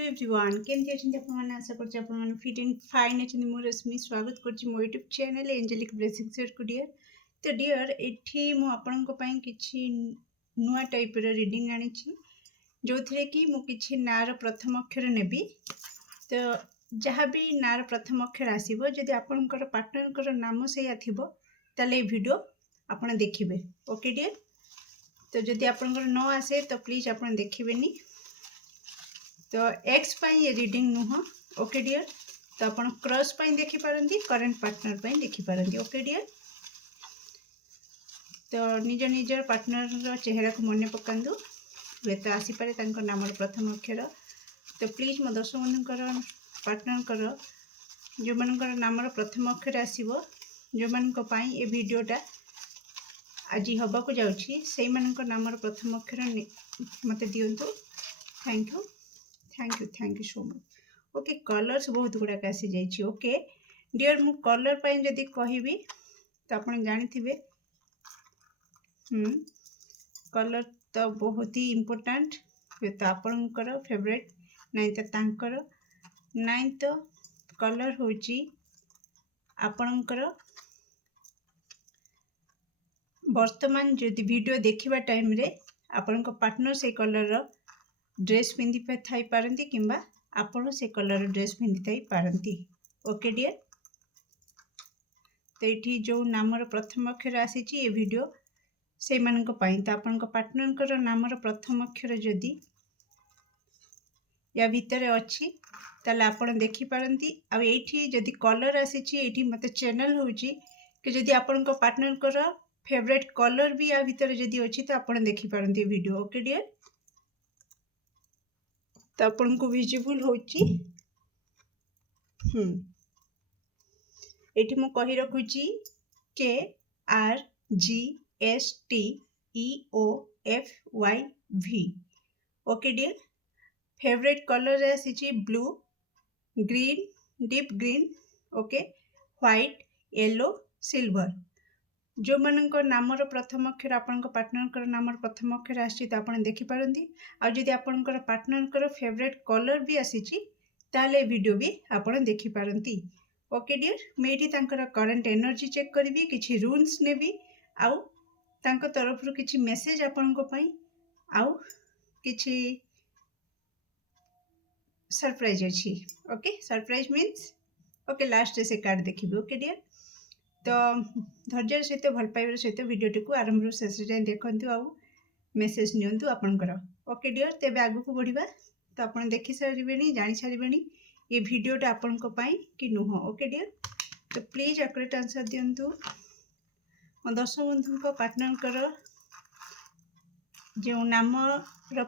Hello everyone केमती अच्छे आपने आशा कर फिट एंड फाइन अच्छे मो रश्मि स्वागत कर मो YouTube channel angelic blessing share को डियर तो डियर एठी मु आपन किछि नुआ टाइप रीडिंग आनी जो थे कि मु किछि नार प्रथम अक्षर नेबी तो जहाँ भी नार प्रथम अक्षर आसीबो जदि आपनकर पार्टनर नाम सैया थिबो ताले वीडियो आपन देखिबे ओके डियर। तो जदि आपनकर न आसे तो प्लीज आपन देखिबेनी तो एक्स पाई ये रीडिंग नुह ओके डियर। तो अपन क्रॉस पाई देखि पारंती करंट पार्टनर पाई देखि पारंती ओके डियर। तो निज निजर पार्टनर चेहरा को मन पकांदु वे तो आसी पारे तांको नामर प्रथम अक्षर। तो प्लीज मो दर्शक बंधुकर पार्टनर जो मानकर नामर प्रथम अक्षर आसीबो जो मानक पाई ए वीडियोटा आज हबा को जाउछि सेई मानक नामर प्रथम अक्षर मते दियंतु। Thank you so much. Okay colours बहुत गुड़ाक आसी जाइए ओके डियर मु कलर पाई जदि कहबी तो आप जानी कलर तो बहुत ही इम्पोर्टेंट तो आपणकर फेवरेट नाई तो तांकर नाई तो कलर होची आपणकर वर्तमान जदि वीडियो देखिबा टाइम रे आपण पार्टनर से कलर ड्रेस पिंधि थाई पारंती किंबा आपण से कलर ड्रेस पिंधि थाई पारंती ओके डियर। तो ये जो नामर प्रथम अक्षर आसी ए वीडियो से मानक पाई तो आपण पार्टनर नामर प्रथम अक्षर जदि या भितर अच्छी ताले आपण देखि पारंती आ एठी जदि कलर आसी एठी मते चैनल होची कि जदि आपण पार्टनर फेवरेट कलर भी या भितर जदि अच्छी तो आपण देखि पारंती वीडियो ओके डियर। तो आपन को विजिबल होची एठी मु कहि रखुची KRGSTEOFYV okay dear. Favourite colour आसी blue green deep green okay white yellow silver जो मानक नामर प्रथम अक्षर आपण पार्टनर नामर प्रथम अक्षर आसी तो आप देखिपारती आदि आपणकर पार्टनर फेवरेट कलर भी आसी ताले वीडियो भी आप देखिपारती ओके डियर। मुझे करंट एनर्जी चेक करी किसी रूल्स नेबी आउ तांको तरफ किसी मेसेज आपण आउ किसी सरप्राइज अच्छी okay surprise means okay last से कार्ड देखिए ओके डियर। तो धैर्य सहित भल पाइबार सहित वीडियोटी को आरंभ शेष जाए देखते आउ मेसेज नियंतु आपणकर ओके डियर। तेज आग को बढ़िया तो आप देखी सारे जानी सारे ये वीडियोटा आपण कि नुह ओके डियर। तो प्लीज एक्यूरेट आंसर दिंतु मो दर्शक बंधु पार्टनर जो नाम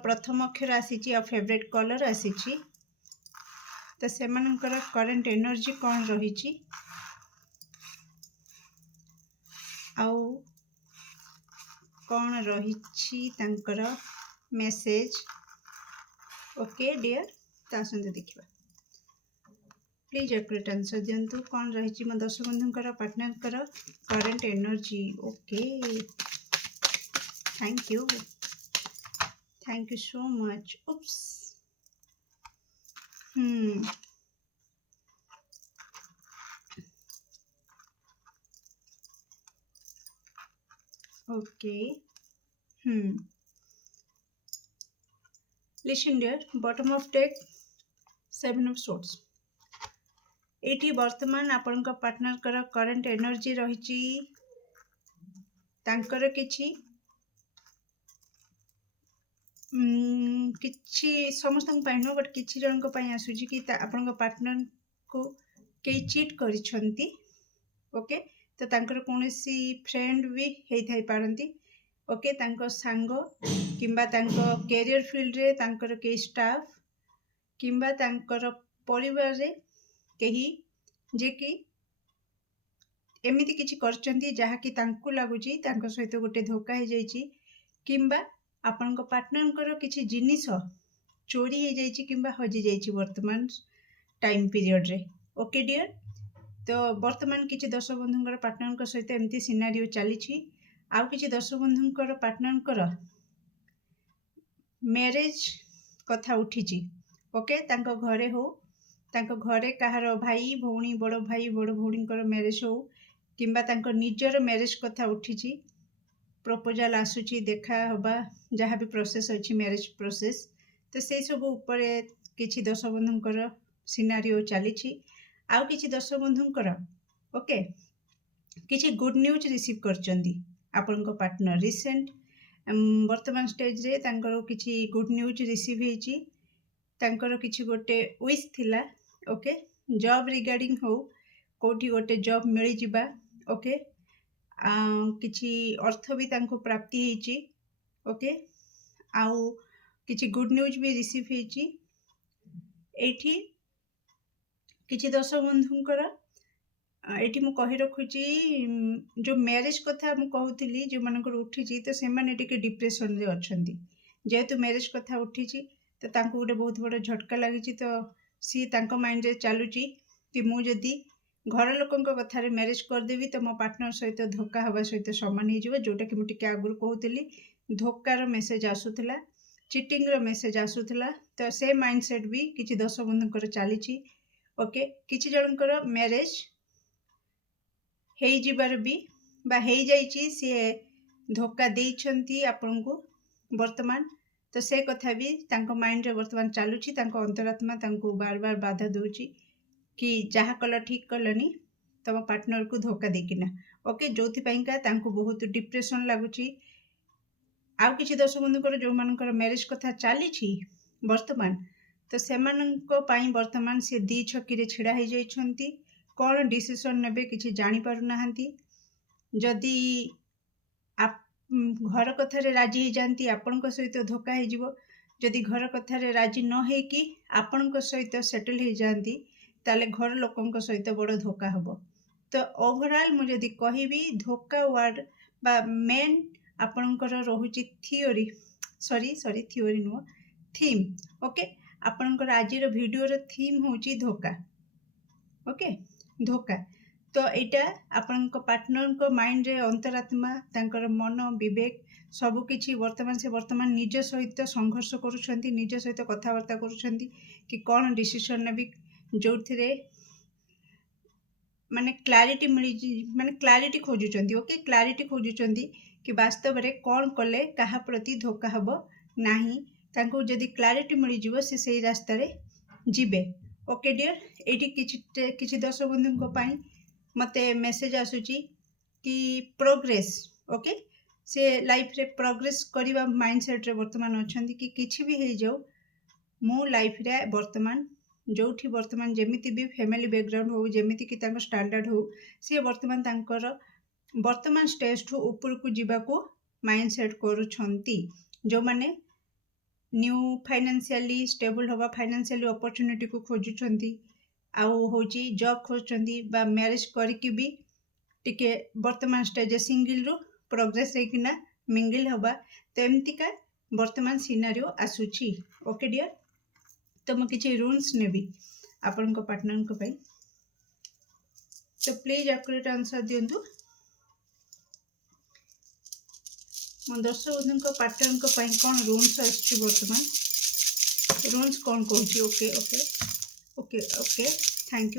प्रथम अक्षर आसी फेवरेट कलर आसी तो से करंट एनर्जी कौन रही आउ कौन रही मेसेज ओके डियर। तो आसते देखा प्लीज एक्यूरेट आंसर दिंतु कौन रही मो दर्शक बंधुकर partner current energy okay thank you so much. Oops okay listen dear bottom of deck 7 of swords एटी वर्तमान आपण पार्टनर करंट एनर्जी रही तांकर किछि समस्त नुह बट किछि जन आसूची कि आपण पार्टनर को कई चीट करिसंती ओके। तो तांकर कोनोसी फ्रेंड भी हेई थाई पारंती ओके तांको सांग किंबा तांको कैरियर फील्ड रे तांकर के स्टाफ किंबा तांकर परिवार रे कही जे कि एमिति किछि करचंती जहा कि तांको लागुची तांको सहित गोटे धोखा हो जाइछि किंबा आपण पार्टनर किछि जिनिस चोरी हो जाइछि किंबा हजि जाइछि वर्तमान टाइम पीरियड रे ओके डियर। तो वर्तमान किछि दर्शक बंधुकर पार्टनर सहित एमती सिनारियो चली आउ किछि दर्शक बंधुकर पार्टनर मैरिज कथा उठी ओके तांको घरे हो तांको घरे कहार भाई भौणी बड़ भाई बड़ भौणींकर मैरेज हो किंबा तांको निजर मैरेज कथा उठिछि प्रपोजाल आसुची देखा हबा जहाँ भी प्रोसेस अच्छी मैरेज प्रोसेस तो से सब ऊपर किछि दर्शक बंधुंकर सिनारिओ चली आउ किछि दर्शक बंधुंकर ओके किछि गुड न्यूज रिसीव करचंदी आपनको पार्टनर रिसेंट वर्तमान स्टेज रे तांकर किछि गुड न्यूज रिसीव हेची तांकर किछि गोटे विश थिला ओके जॉब रिगार्डिंग हो कोठी गोटे जॉब मिली जिबा ओके किछि अर्थ भी तांको प्राप्ति हेची ओके आउ किछि गुड न्यूज भी रिसीव हेची एठी किछि दर्शक बंधुंकर एठी मु कहि रखुची जो मैरिज कथा मु कहूली जो मानकर उठी तो से माने टिके डिप्रेशन रे अछंती जेहेतु मैरिज कथा उठी तो तांको गोटे बहुत बड़ झटका लगी तो सी तांको माइंड रे चलुची कि मु जदी घर लोकंक कथारे मैरिज करदेवी तो मो पार्टनर सहित धोखा हवा सहित समान हो जोटा कि मुझे आगुरी कहूली धोकार मेसेज आसूला चिटिंग रो मेसेज आसूला तो से माइंडसेट भी किसी दर्शक बंधुंकर चली ओके किसी जनकर मैरिज हो जिबार भी बा हो जाइए सी धोखा देइछंती आपनको वर्तमान तो से कथा भी तांको माइंड रे वर्तमान चलुची तांको अंतरात्मा तांको बार बार बाधा दूची कि जहाँ कल ठीक कलनी तम पार्टनर को धोखा देकिना ओके जो तांको बहुत डिप्रेशन लगुची आउ किछि दर्शक बंधुकर जो मानकर मैरिज कथा चली वर्तमान तो सेमानंको पाई वर्तमान से दी छकी रे छिड़ा हो जाइछंती कौन डिसीजन नेबे किछि जानि पारु नाहंती जदि आप घर कथारे राजी हो जाती आपणक सहित धोखा हो जदि घर कथारे राजी न हो कि आपणक सहित सेटल हो जाती ताले घर लोकंक सहित बड़ धोखा हब तो ओवरऑल मुझे कहबी धोखा वर्ड बा मेन आपणकर रोची थियोरी सॉरी थियोरी नुह थीम ओके आपणकर आज वीडियो थीम होची धोखा ओके धोखा तो यहाँ आपण पार्टनर माइंड रे अंतरात्मा तांकर मन विवेक सबकि वर्तमान निज सहित संघर्ष करुछंती निज सहित कथबार्ता करुछंती कि कौन डिसीजन नेबी जो माने क्लारिटी मिली माने क्लारिटी खोजुचंती ओके क्लारिटी खोजुचंती कि वास्तव में कौन कले कहा प्रति धोखा हब नाही तांको जदि क्लारिटी मिल जिवो से सही रास्ता रे जिबे ओके डियर एटी किछि दर्शक बंधुंको पाई मते मेसेज आसुची कि प्रोग्रेस ओके से लाइफ रे प्रोग्रेस करिवा माइंडसेट रे वर्तमान अछंती कि किछि भी हे जाऊ मो लाइफ रे वर्तमान जोठी वर्तमान जेमिति भी फैमिली बैकग्राउंड हो जेमिति कि तांको स्टैंडर्ड हो से वर्तमान तांकर वर्तमान स्टेज ठू ऊपर को जीवा को माइंडसेट करूछंती जो माने न्यू फाइनेंशियली स्टेबल होगा फाइनेंशियली अपॉर्चुनिटी को खोजुछंती आउ होची जॉब खोजुछंती बा मैरिज करके भी टिके वर्तमान स्टेज सिंगल रो प्रोग्रेस रेकिना मिंगल होगा तो एमती का वर्तमान सिनारिओ आसुची ओके डियर तो मु किछि रूल्स नेबी आपन को पार्टनर को पाई तो प्लीज एक्यूरेट आंसर दियंतु मो दर्शक बंधु पार्टनर को पाई कौन रूल्स आसुची वर्तमान रूल्स कौन कहूची okay okay okay okay thank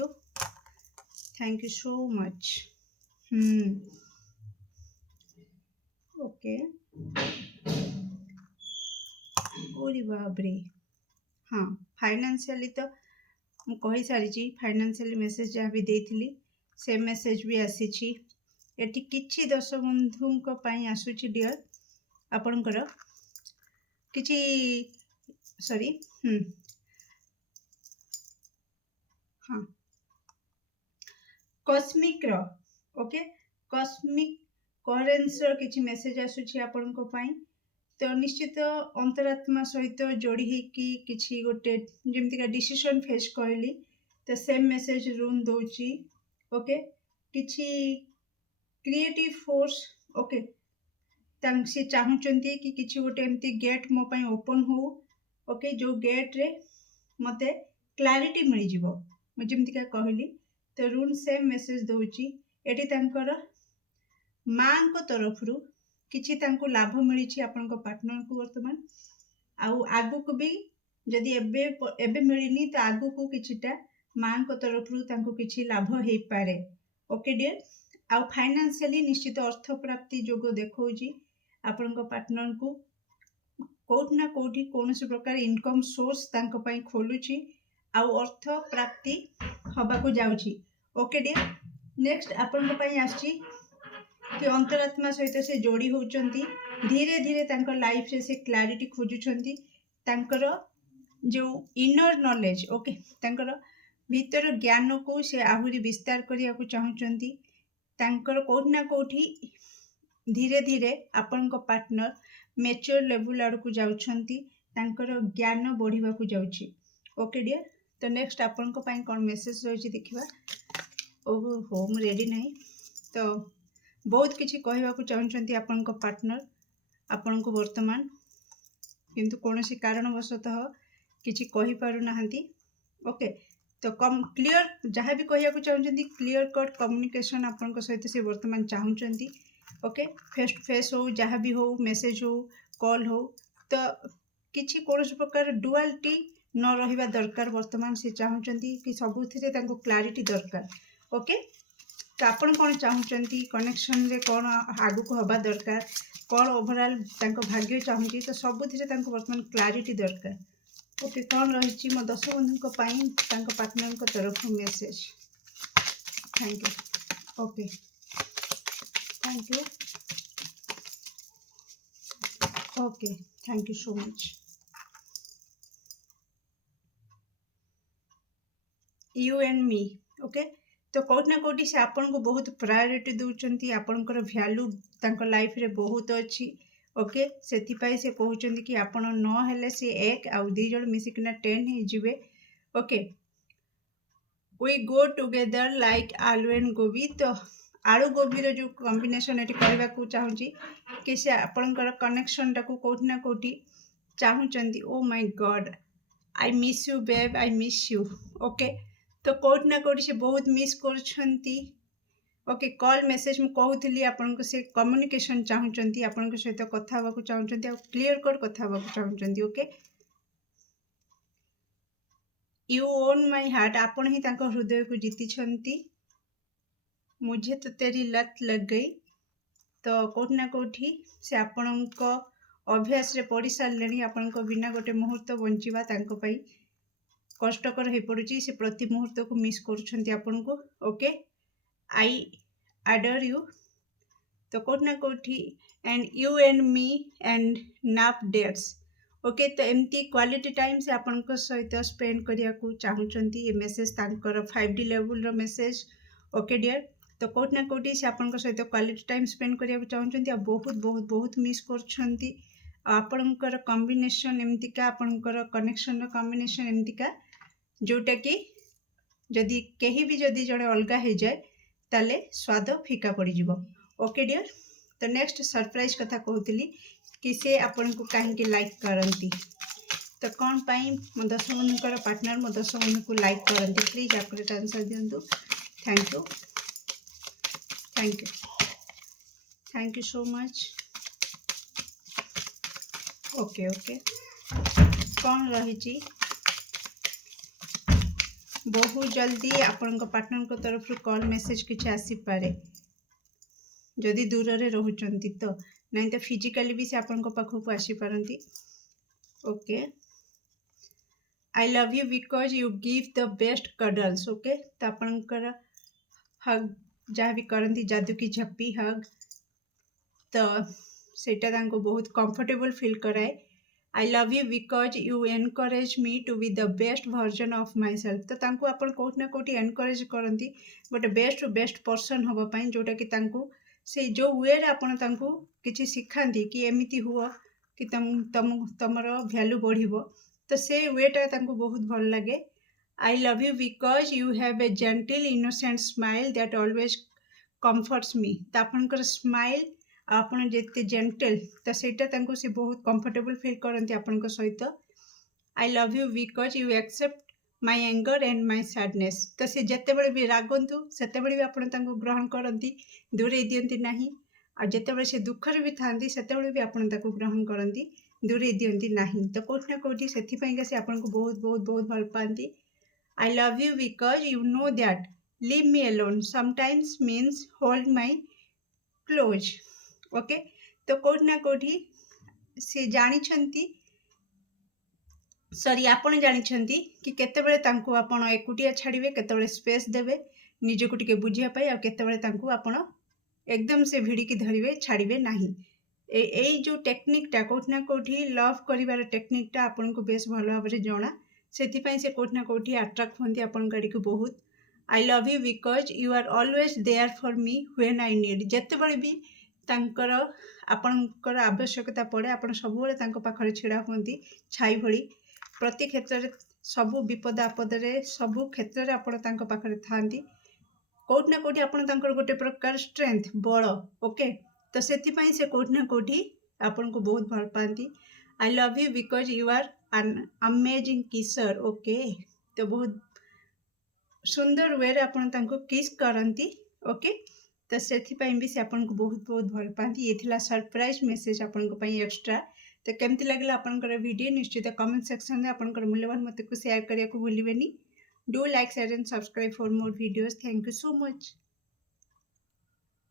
you so much okay ओरी बाबरे हाँ फाइनेंशियली तो मु कही सारी फाइनेंशियली मेसेज जहाँ भी देइथिली से मेसेज भी आसी एटी किछि दर्शक बंधुंको पाई आसुची डियर आपणकर किछि सॉरी हाँ कॉस्मिक रो ओके कॉस्मिक कोहेरेंस रो किछि मेसेज आसुची आपणको पाई तो निश्चित अंतरात्मा सहित जोड़ी होकि किछि गोटे जेमती का डिसीजन फेस कहली तो सेम मेसेज रूम दौची ओके किछि क्रिएटिव फोर्स ओके से चाहूँगी कि किछि गोटे एमती गेट मो पाई ओपन हो ओके जो गेट रे मते क्लारिटी मिल जिवो मु जेमती का कहली तो रूम सेम मेसेज दौची एटी तांकर माँ को तरफ रु किछि तांको लाभ मिली आपन को पार्टनर को वर्तमान आउ आगु को भी जदि एबे मिलनी तो आगु को किछिटा मां को तरफ किछि लाभ हो पारे। ओके डियर, आउ फाइनेंशियली निश्चित अर्थ प्राप्ति जोग देखौजी आपन पार्टनर को कोठ ना कोठी कौन प्रकार इनकम सोर्स तांको पई खोलुची आउ अर्थ प्राप्ति हबा को जाउची। ओके डियर, नेक्स्ट आपन पई आछि कि अंतरात्मा सहित से जोड़ी होचंती, धीरे धीरे तांको लाइफ रे से क्लैरिटी खोजुचंती, तांकर जो इनर नॉलेज ओके तांकर भीतर ज्ञान को से आहुरी विस्तार करिया को चाहुचंती, तांकर कोठ ना कोठी धीरे धीरे आपन पार्टनर मैच्योर लेवल आड़ को जाउछंती, तांकर ज्ञान बढ़िबा को जाउची। ओके डियर, तो नेक्स्ट आपन को पई कोन मेसेज रहिछि देखिबा। ओहो हो मु रेडी नहीं, तो बहुत किछि कहबा को चाहुचंती आपन पार्टनर आपन को वर्तमान, किंतु कोनोसी कारणवशतः किछि कहि पारु नाहंती। ओके, तो कम क्लियर जहाँ भी कहया को चाहुचंती क्लियर कट कम्युनिकेशन आपन सहित से वर्तमान चाहुचंती। ओके, फेस टू फेस हो जहाँ भी हो मेसेज हो कॉल हो, तो किछि कोनोसी प्रकार डुअलिटी न रहिबा दरकार। वर्तमान से चाहुचंती कि सबुथिरे तांको क्लैरिटी दरकार। ओके, तो आपन कोन चाहुचंती कनेक्शन रे कोन आगु को हबा दरकार, कौन ओवरऑल तांको भाग्य चाहूँगी, तो सबुथिरे तांको वर्तमान क्लैरिटी दरकार। ओके, कौन रही मो दर्शक बंधु पार्टनर को तरफ message. Thank you. Okay, thank you. Okay, thank you so much. You and me. Okay, तो कौट ना कौटी से आपन को बहुत प्रायोरिटी दूचंती, आपनकर वैल्यू तांको लाइफ रे बहुत अच्छी। ओके, सेति पाई से कहउचंती कि आपन न हेले से एक आउ दी जण मिसिकना 10 हे जिवे। Okay, we go together like aloo and gobhi. तो आलू गोभी रो जो कॉम्बिनेशन एटी कहबा को चाहूची कि से आपनकर कनेक्शन टाको कौट ना कौटी चाहूचंती। Oh my god, I miss you babe, I miss you. Okay, तो कौट ना कौटी से बहुत मिस करछंती। ओके, कॉल मेसेज मु कहूली आपन को से कम्युनिकेशन चाहूचंती, आपन को सहित कथा हबा को चाहूचंती आ क्लियर कट कथा हबा को चाहूचंती। Okay, you own my heart, आपन ही तांको हृदय को जीति छंती। मुझे तो तेरी लत लग गई। तो कौट ना कौटी से आपन को अभ्यास रे पड़ी सारलेनी, आपन को बिना गोटे मुहूर्त बंचिबा तांको पई कष्टकर हो पड़ुची, से प्रति मुहूर्त को मिस करुछंती आपन को। Okay, I adore you। तो कौट ना कौटी and you and me and नाप डेट्स। ओके, तो एमती क्वालिटी टाइम से आपन को सहित स्पेंड करिया को चाहूचंती। ये मेसेज तांकर 5D लेवल रो मेसेज। ओके डियर, तो कौट ना कौटी से आपन को सहित क्वालिटी टाइम स्पेंड करिया को चाहूचंती आ बहुत बहुत बहुत मिस करछंती। आपनकर कॉम्बिनेशन एमतिका, आपनकर कनेक्शन रो कॉम्बिनेशन एमतिका जोटा कि जदि कहीं भी जदि जड़े अलगा हो जाए ताले स्वाद फीका पड़ जिवो। ओके डियर, तो नेक्स्ट सरप्राइज कथा कहूली कि से आपन को कहीं लाइक करती। तो कौन पाई मो दर्शक बंधुकर पार्टनर मो दर्शक बंधु को लाइक करती, प्लीज आप आंसर दिंतु। Thank you, thank you, thank you so much. Okay okay, कौन रही बहुत जल्दी आपन पार्टनर को तरफ कॉल मेसेज किसी आसी पारे, जदि दूर रे रहउचंती तो नहीं तो फिजिकली भी से आपन पाखक आसी पारंती। Okay, I love you because you give the best cuddles. Okay, तो आपनकर हग जहाँ भी करती जादू की झप्पी हग, तो सेटा तांको बहुत कंफर्टेबल फील कराए। I love you because you encourage me to be the best version of myself. तो तांको आपन कौट ना कौटी एनकरेज करती गोटे बेस्ट बेस्ट पर्सन हाँपाई, जोटा कि तांको से जो वे आपन तांको किछि सिखाती कि एमिति हुआ कि तमर वैल्यू बढ़िबो, तो से वेटा तांको बहुत भल लगे। I love you because you have a gentle innocent smile that always comforts me. तो आपनकर स्माइल आपन जेते जेंटल, तो सेटा तांको से बहुत कंफर्टेबल फील करती आपन सहित। I love you because you accept my anger and my sadness. तो से जेते बड़े भी रागंतु सेते बड़े भी आपन तांको ग्रहण करती, दूरे दियंती नहीं। आ जेते बड़े से दुख रे भी थांती सेते बड़े भी आपन ताको ग्रहण करती, दूरे दियंती नहीं तो कोठी ना कोठी से से आपन को बहुत बहुत बहुत भल पाती I love you because you know that leave me alone sometimes means hold my close okay तो कोठी ना कोठी से जानी सॉरी आपण जानी कि केतेबेले तांको आपण एकुटिया छाड़िबे केतेबेले स्पेस देबे निजको टिके बुझिया पाई आ केतेबेले तांको आपण एकदम से भिड़िकी धरिबे छाड़िबे नाही एई जो टेक्निकटा कोठी ना कोठी लव करिवार टेक्निकटा आपन को बेस भल भाबरे जणा सेथिपाई से कोठी ना कोठी अट्रैक्ट होंती आपन गाड़ी को बहुत I love you because you are always there for me when I need जेतेबेले भी तांकर आपणकर आवश्यकता पड़े आपण सबुबले तांको पाखरे छिड़ा होंती छाई भली प्रति क्षेत्र में सबु विपद आपद सबु क्षेत्र में आपण तांको पाखरे थांती कोठी ना कोठी आपण तांकर गोटे प्रकार स्ट्रेंथ बल ओके तो सेथिपाई से कोठी ना कोठी आपण को बहुत भल पाती I love you because you are an amazing kisser okay तो बहुत सुंदर वे आपण तांको किस करती ओके तो सेथिपाई भी से आपण को बहुत बहुत भल पाती ये थिला सरप्राइज मेसेज आपण को पई एक्स्ट्रा तो केमती लगला आपनकर वीडियो निश्चित कमेंट सेक्शन में आपनकर मूल्यवान मत को शेयर करिया को भूलिबेनी do like share and subscribe for more videos thank you so much.